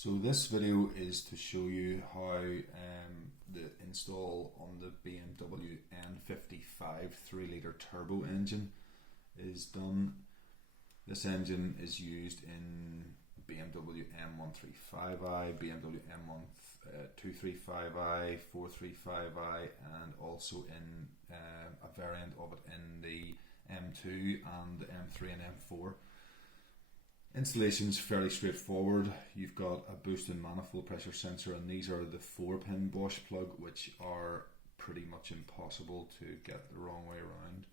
So this video is to show you how the install on the BMW N55 3-litre turbo engine is done. This engine is used in BMW M135i, BMW M235i, 435i, and also in a variant of it in the M2 and the M3 and M4. Installation's fairly straightforward. You've got a boost and manifold pressure sensor, and these are the 4-pin Bosch plug, which are pretty much impossible to get the wrong way around.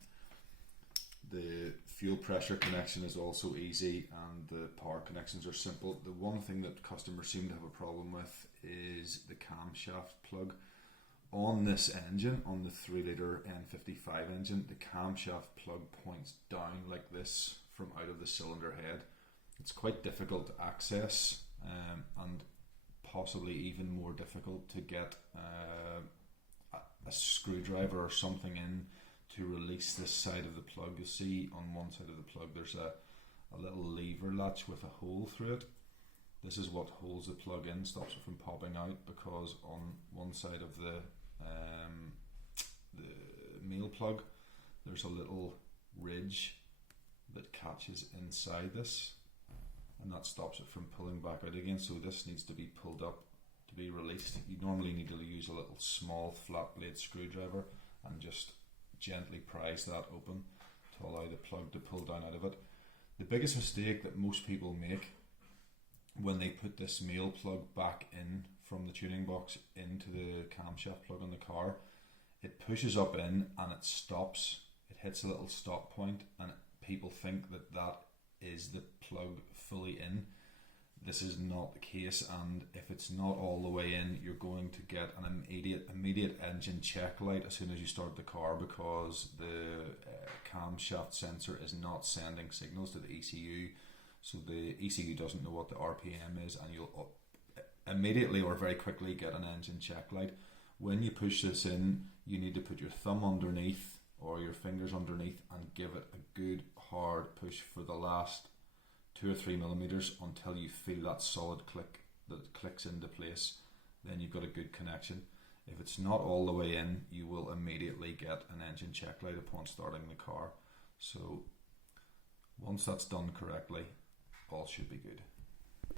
The fuel pressure connection is also easy, and the power connections are simple. The one thing that customers seem to have a problem with is the camshaft plug. On this engine, on the 3-litre N55 engine, the camshaft plug points down like this from out of the cylinder head. It's quite difficult to access, and possibly even more difficult to get a screwdriver or something in to release this side of the plug. You see on one side of the plug there's a little lever latch with a hole through it. This is what holds the plug in, stops it from popping out, because on one side of the male plug there's a little ridge that catches inside this, and that stops it from pulling back out again. So this needs to be pulled up to be released. You normally need to use a little small flat blade screwdriver and just gently prise that open to allow the plug to pull down out of it. The biggest mistake that most people make when they put this male plug back in from the tuning box into the camshaft plug on the car, it pushes up in and it stops. It hits a little stop point, and people think that that is the plug fully in. This is not the case, and if it's not all the way in, you're going to get an immediate engine check light as soon as you start the car, because the camshaft sensor is not sending signals to the ECU. So the ECU doesn't know what the RPM is, and you'll immediately or very quickly get an engine check light. When you push this in, you need to put your thumb underneath or your fingers underneath and give it a good hard push for the last 2 or 3 millimeters until you feel that solid click that clicks into place. Then you've got a good connection. If it's not all the way in, you will immediately get an engine check light upon starting the car. So once that's done correctly, all should be good.